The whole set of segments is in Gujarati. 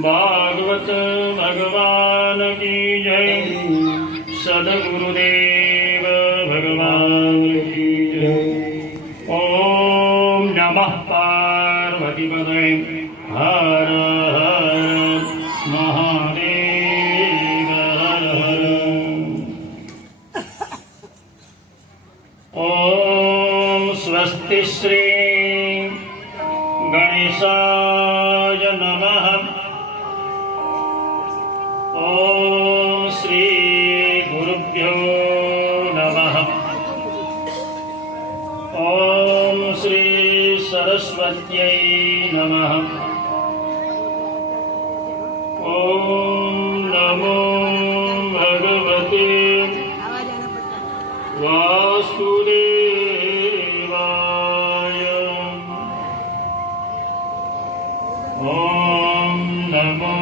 भागवत भगवान की जय। सद्गुरुदेव भगवान की जय। ओम नमः पार्वतीपतये हर हर महादेव हर हर। ओम स्वस्ति श्री गणेशाय नमः। ओम श्री गुरुभ्यो नमः। ओम श्री सरस्वत्यै नमः। ओम नमो भगवते वासुदेवाय। ओम नमो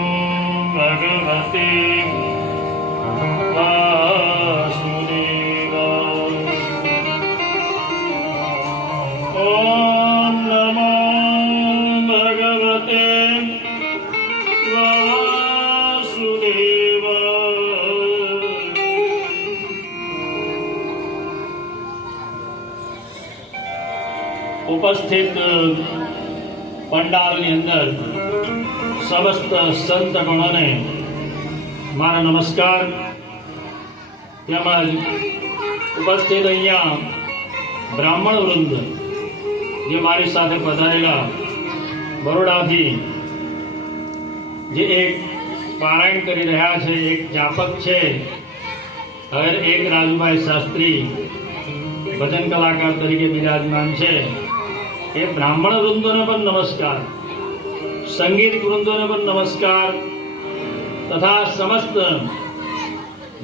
भगवते वासुदेवाय। ओम नमो भगवते वासुदेवाय। ઉપસ્થિત પંડાલની અંદર સમસ્ત સંતગણોને મારા નમસ્કાર, તેમજ ઉપસ્થિત અહીંયા બ્રાહ્મણ વૃંદ જે મારી સાથે પધારેલા બરોડાથી જે એક પારાયણ કરી રહ્યા છે, એક જાપક છે, હવે એક રાજુભાઈ શાસ્ત્રી ભજન કલાકાર તરીકે બિરાજમાન છે, એ બ્રાહ્મણ વૃંદોને પણ નમસ્કાર, સંગીત વૃંદોને પણ નમસ્કાર તથા સમસ્ત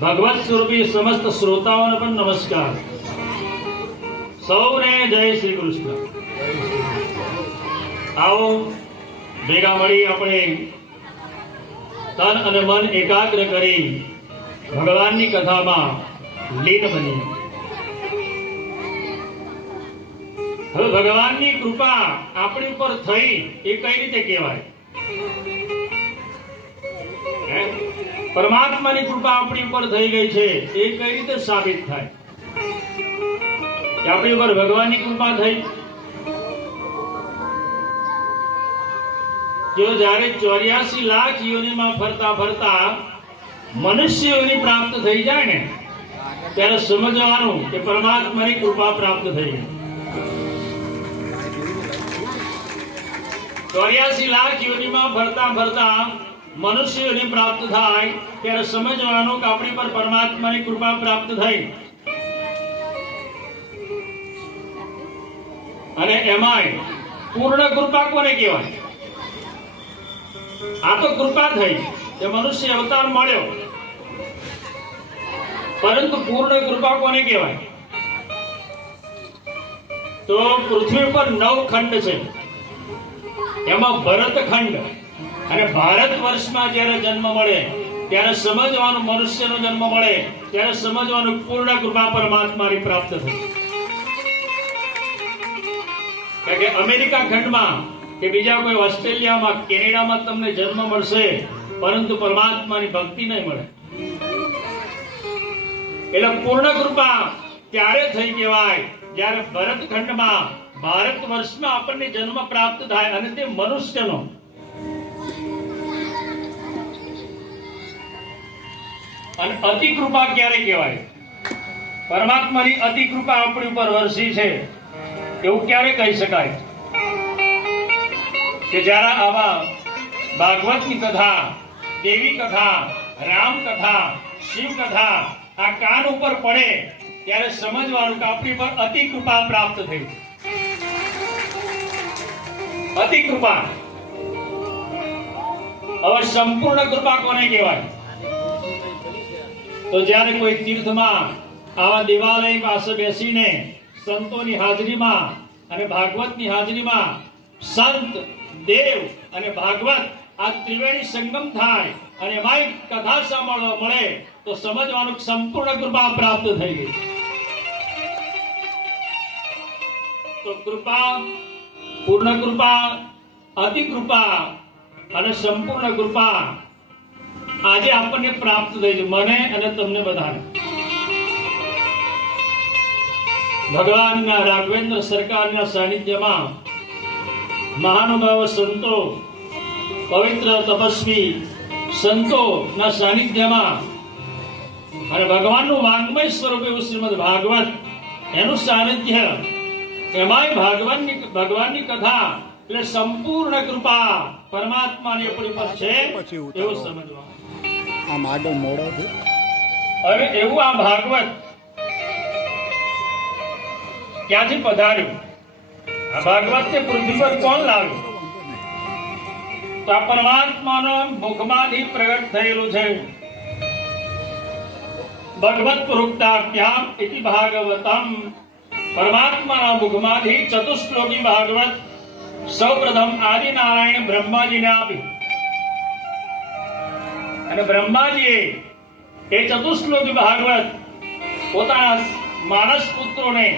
ભગવત સ્વરૂપી સમસ્ત શ્રોતાઓને પણ નમસ્કાર. સૌને જય શ્રી કૃષ્ણ. આવો ભેગા મળી આપણે તન અને મન એકાગ્ર કરી ભગવાનની કથામાં લીન બનીએ. હવે ભગવાનની કૃપા આપણી ઉપર થઈ એ કઈ રીતે કહેવાય? પરમાત્માની કૃપા આપણી ઉપર થઈ ગઈ છે એ કઈ રીતે સાબિત થાય કે આપણી ઉપર ભગવાનની કૃપા થઈ? જો જ્યારે 84 લાખ યોનિમાં ફરતા ફરતા મનુષ્ય યોનિ પ્રાપ્ત થઈ જાય ને, ત્યારે સમજવાનું કે પરમાત્માની કૃપા પ્રાપ્ત થઈ ગઈ. 84 લાખ યોનિમાં ફરતા ફરતા મનુષ્ય યોનિ પ્રાપ્ત થાય ત્યારે સમજવાનું કે આપણી પર પરમાત્માની કૃપા પ્રાપ્ત થઈ. અને એમાંય પૂર્ણ કૃપા કોને કહેવાય? આ તો કૃપા થઈ કે મનુષ્ય અવતાર મળ્યો, પરંતુ પૂર્ણ કૃપા કોને કહેવાય? તો પૃથ્વી પર 9 ખંડ છે, એમાં ભરત ખંડ અને ભારત વર્ષમાં જ્યારે જન્મ મળે ત્યારે સમજવાનું, મનુષ્યનો જન્મ મળે ત્યારે સમજવાનું પૂર્ણ કૃપા પરમાત્માની પ્રાપ્ત થઈ. કારણ કે અમેરિકા ખંડમાં કે બીજા કોઈ ઓસ્ટ્રેલિયામાં, કેનેડામાં તમને જન્મ મળશે, પરંતુ પરમાત્માની ભક્તિ નહીં મળે. એટલે પૂર્ણ કૃપા ત્યારે થઈ કહેવાય જ્યારે ભરત ખંડમાં, ભારત વર્ષમાં આપણને જન્મ પ્રાપ્ત થાય, અને તે મનુષ્યનો. અને અતિ કૃપા ક્યારે કહેવાય? પરમાત્માની અતિ કૃપા આપણી ઉપર વરસી છે એવું ક્યારે કહી શકાય? કે જ્યારે આવા ભાગવતની કથા, દેવી કથા, રામ કથા, શિવ કથા આ કાન ઉપર પડે ત્યારે સમજવાનું કે આપણી પર અતિ કૃપા પ્રાપ્ત થઈ. અતિ કૃપા. હવે સંપૂર્ણ કૃપા કોને કહેવાય? તો જ્યારે કોઈ તીર્થમાં આવા દેવાલય પાસે બેસીને સંતોની હાજરીમાં અને ભાગવતની હાજરીમાં સંત, દેવ અને ભાગવત આ ત્રિવેણી સંગમ થાય અને એમાં કથા સાંભળવા મળે તો સમજવાનું સંપૂર્ણ કૃપા પ્રાપ્ત થઈ ગઈ. તો કૃપા, પૂર્ણ કૃપા, અતિ કૃપા અને સંપૂર્ણ કૃપા આજે આપણને પ્રાપ્ત થઈ છે, મને અને તમને બધાને. ભગવાનના રાઘવેન્દ્ર સરકારના સાનિધ્યમાં મહાનુભાવ સંતો, પવિત્ર તપસ્વી સંતોના સાનિધ્યમાં અને ભગવાનનું વાંગ્મય સ્વરૂપ એવું શ્રીમદ ભાગવત, એનું સાનિધ્ય, એમાંય ભગવાનની કથા એટલે સંપૂર્ણ કૃપા પરમાત્માની આપણી પર છે એવું સમજવા. આમ આગળ મોડો છે. હવે એવું આ ભાગવત ક્યાંથી પધાર્યું? આ ભાગવતને પૃથ્વી પર કોણ લાવ્યું? તો આ પરમાત્માનો મુખમાંથી પ્રગટ થયેલું છે. ભગવત પ્રોક્તાભ્યામ ઇતિ ભાગવતમ. પરમાત્માના મુખમાંથી ચતુશ્લોકી ભાગવત સૌપ્રથમ આદિ નારાયણ બ્રહ્માજીને આપી, અને બ્રહ્માજીએ એ ચતુશ્લોકી ભાગવત પોતાના માનસ પુત્રોને,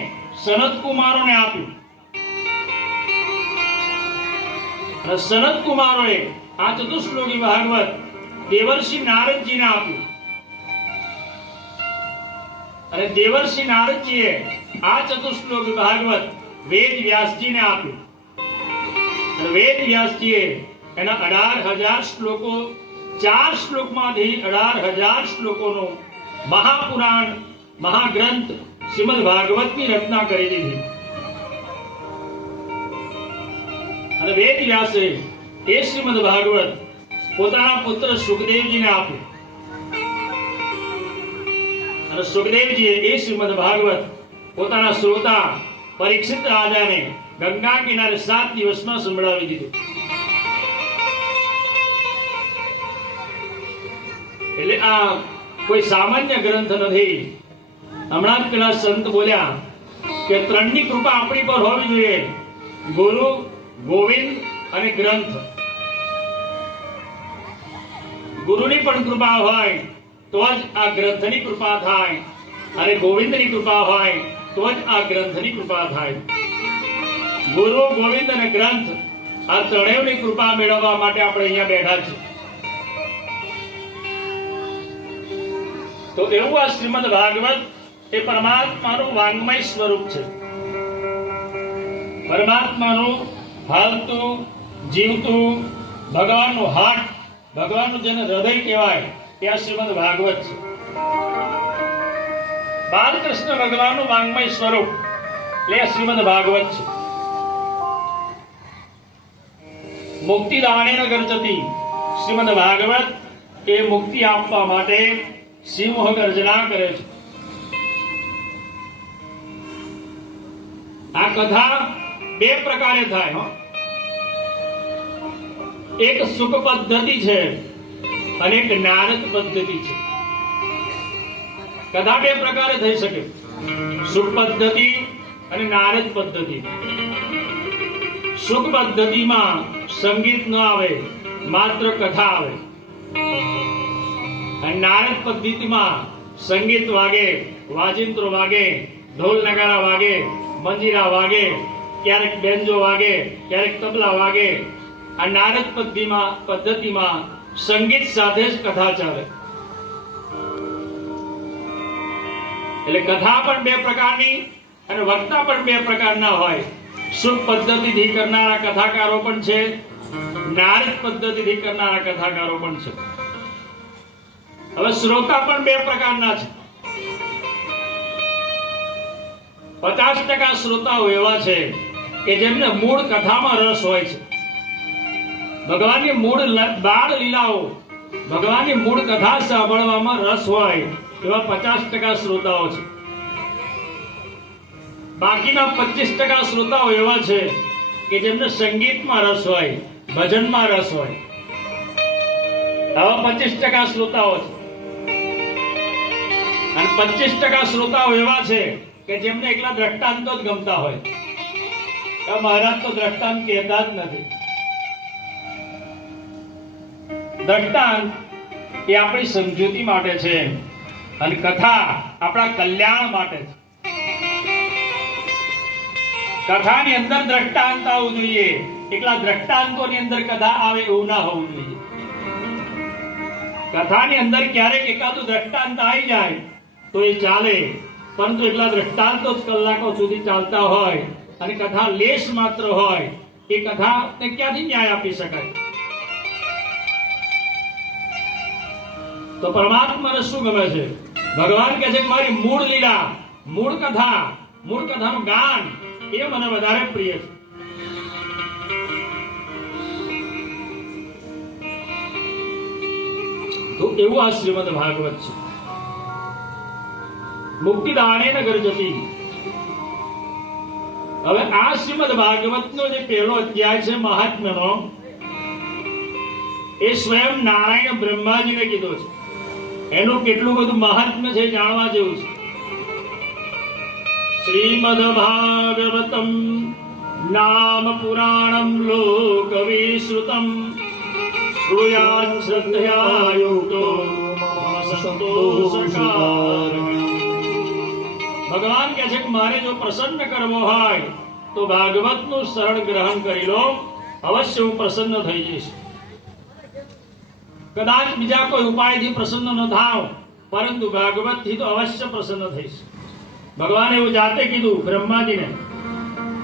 સનત કુમારોને આપ્યું. અને સનત કુમારોએ આ ચતુશ્લોકી ભાગવત દેવર્ષિ નારદજીને આપ્યું, અને દેવર્ષિ નારદજીએ આ ચતુશ્લોકી ભાગવત વેદ વ્યાસજીને આપ્યું, અને વેદ વ્યાસજીએ એના 18,000 શ્લોકો, 4 શ્લોકમાંથી 18,000 શ્લોકોનું મહાપુરાણ, મહાગ્રંથ શ્રીમદ ભાગવતની રચના કરી દીધી. અને વેદ વ્યાસે એ શ્રીમદ ભાગવત પોતાના પુત્ર સુખદેવજીને આપ્યું, અને સુખદેવજીએ એ શ્રીમદ ભાગવત પોતાના શ્રોતા પરીક્ષિત રાજાને ગંગા કિનારે 7 દિવસમાં સંભળાવી દીધું. એટલે આ કોઈ સામાન્ય ગ્રંથ નથી. હમણાં જ પેલા સંત બોલ્યા કે 3ની કૃપા આપણી પર હોવી જોઈએ: ગુરુ, ગોવિંદ અને ગ્રંથ. ગુરુની પણ કૃપા હોય તો જ આ ગ્રંથની કૃપા થાય, અને ગોવિંદની કૃપા હોય તો જ આ ગ્રંથની કૃપા થાય. ગુરુ, ગોવિંદ અને ગ્રંથ આ ત્રણેયની કૃપા મેળવવા માટે આપણે અહીંયા બેઠા છીએ. તો એવું આ શ્રીમદ ભાગવત એ પરમાત્માનું વાંગ્મય સ્વરૂપ છે. પરમાત્માનું હાલતું, જીવતું, ભગવાનનું હાટ, ભગવાનનું જેને હૃદય કહેવાય એ આ શ્રીમદ ભાગવત છે. બાલકૃષ્ણ ભગવાનનું વાંગ્મય સ્વરૂપ એટલે આ શ્રીમદ ભાગવત છે. મુક્તિ દાણેન ગર્જતી. શ્રીમદ ભાગવત એ મુક્તિ આપવા માટે સિંહ ગર્જના કરે છે. આ કથા બે પ્રકારે થાય હો. એક સુખ પદ્ધતિ છે અને એક નારદ પદ્ધતિ છે. કથા બે પ્રકારે થઈ શકે, સુખ પદ્ધતિ અને નારદ પદ્ધતિ. સુખ પદ્ધતિમાં સંગીત ન આવે, માત્ર કથા આવે. અને નારદ પદ્ધતિમાં સંગીત વાગે, વાજિંત્રો વાગે, ઢોલ નગારા વાગે, મંજીરા વાગે, ક્યારેક બેન્જો વાગે, ક્યારેક તબલા વાગે. આ નારદ પદ્ધતિમાં સંગીત સાથે જ કથા ચાલે. એટલે કથા પણ બે પ્રકારની અને વક્તા પણ બે પ્રકારના હોય. સુખ પદ્ધતિથી કરનારા કથાકારો પણ છે, નારદ પદ્ધતિથી કરનારા કથાકારો પણ છે. હવે શ્રોતા પણ બે પ્રકારના છે. 50% શ્રોતાઓ એવા છે કે જેમને મૂળ કથામાં રસ હોય છે. ભગવાનની મૂળ બાળ લીલાઓ, ભગવાનની મૂળ કથા સાંભળવામાં રસ હોય એવા 50% શ્રોતાઓ છે. બાકીના 25% શ્રોતાઓ એવા છે કે જેમને સંગીતમાં રસ હોય, ભજનમાં રસ હોય. આવા 25% શ્રોતાઓ છે. અને 25% શ્રોતાઓ એવા છે કે જેમને એકલા દ્રષ્ટાંતો જ ગમતા હોય. મહારાજ તો દ્રષ્ટાંત કહેતા જ નથી. દ્રષ્ટાંત એ આપણી સમજૂતી માટે છે અને કથા આપણા કલ્યાણ માટે છે. કથાની અંદર દ્રષ્ટાંત આવવું જોઈએ, એકલા દ્રષ્ટાંતોની અંદર કથા આવે એવું ના હોવું જોઈએ. કથાની અંદર ક્યારેક એકાદું દ્રષ્ટાંત આવી જાય તો એ ચાલે, પરંતુ એકલા દ્રષ્ટાંતો જ કલાકો સુધી ચાલતા હોય અને કથા લેશ માત્ર હોય, એ કથાને ક્યાંથી ન્યાય આપી શકાય? તો પરમાત્માને શું ગમે છે? ભગવાન કહે છે કે મારી મૂળ લીલા, મૂળ કથાનું ગાન એ મને વધારે પ્રિય છે. તો એવું આ શ્રીમદ ભાગવત છે. મુક્તિદાનેન ગર્જતિ. હવે આ શ્રીમદ ભાગવતનો જે પહેલો અધ્યાય છે મહાત્મ્યનો, એ સ્વયં નારાયણ બ્રહ્માજીને કીધો છે. એનું કેટલું બધું મહાત્મ્ય છે જાણવા જેવું છે. શ્રીમદ ભાગવતમ નામ પુરાણમ લોક વિશ્રુતમ શ્રૂયાત શ્રદ્ધયા યુક્તો સંતોષકારઃ. ભગવાન કહે છે કે મારે જો પ્રસન્ન કરવો હોય તો ભાગવતનું શરણ ગ્રહણ કરી લો, અવશ્ય હું પ્રસન્ન થઈ જઈશ. કદાચ બીજા કોઈ ઉપાયથી પ્રસન્ન ન થાવ, પરંતુ ભાગવતથી તો અવશ્ય પ્રસન્ન થઈશ. ભગવાને એવું જાતે કીધું બ્રહ્માજીને